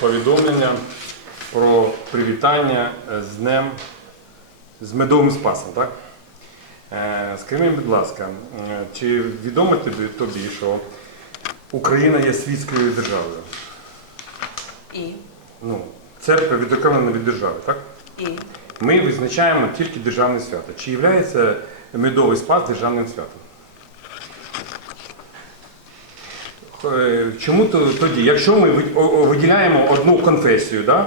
повідомлення про привітання е, з Днем з медовим спасом, так? Е, Скажи мені, будь ласка, е, чи відомо тобі, тобі, що Україна є світською державою? І. Ну, церква відокремлена від держави, так? І. Ми визначаємо тільки державне свято. Чи є медовий спас державним святом? Е, Чому тоді, якщо ми виділяємо одну конфесію, да?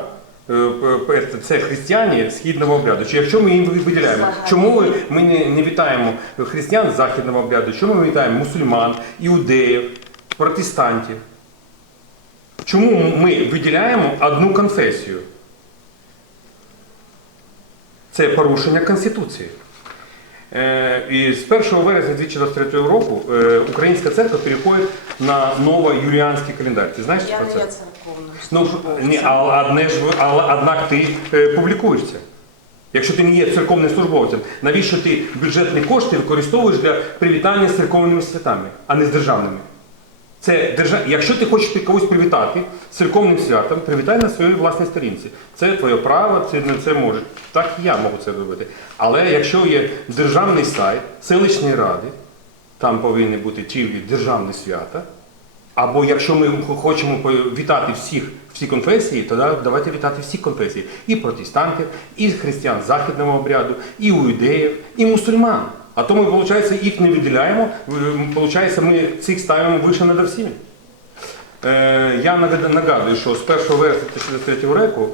е, це християни східного обряду, чи якщо ми їм виділяємо, чому ми, не вітаємо християн західного обряду, чому ми вітаємо мусульман, іудеїв, протестантів? Чому ми виділяємо одну конфесію? Це порушення Конституції. Е, І з 1 вересня 2023 року е, Українська церква переходить на новоюліанський календар. Ти знаєш Я про не це? є церковна. Ну, ні, а одне ж але однак ти е, публікуєшся. Якщо ти не є церковним службовцем, навіщо ти бюджетні кошти використовуєш для привітання з церковними святами, а не з державними? Це держав... Якщо ти хочеш когось привітати церковним святом, привітай на своїй власній сторінці. Це твоє право, це не це може. Так і я можу це робити. Але якщо є державний сайт селищної ради, там повинні бути тільки державні свята. Або якщо ми хочемо вітати всіх, всі конфесії, тоді давайте вітати всі конфесії. І протестантів, і християн західного обряду, і іудеїв, і мусульман. А то ми, виходить, їх не виділяємо, виходить, ми цих ставимо вище над всіми. Е, Я нагадую, що з 1 вересня 2023 року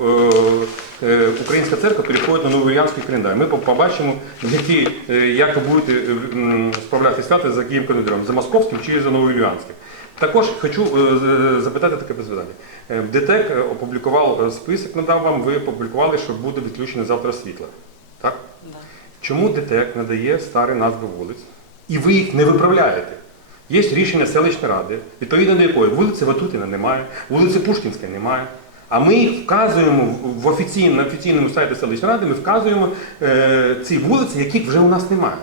е, е, Українська церква переходить на новоюліанський календар. Ми побачимо, які, е, як ви будете е, м, справляти свято за яким календарем, за московським чи за новоюліанським. Також хочу е, запитати таке питання. Е, ДТЕК е, опублікував е, список, надав вам, ви опублікували, що буде відключено завтра світло. Чому ДТЕК надає старі назви вулиць, і ви їх не виправляєте? Є рішення селищної ради, відповідно до якої вулиці Ватутіна немає, вулиці Пушкінської немає. А ми їх вказуємо в- офіційному, на офіційному сайті селищної ради, ми вказуємо е, ці вулиці, яких вже у нас немає.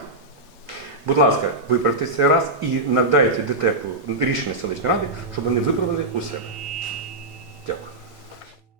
Будь ласка, виправте цей раз і надайте ДТЕКу рішення селищної ради, щоб вони виправили усе.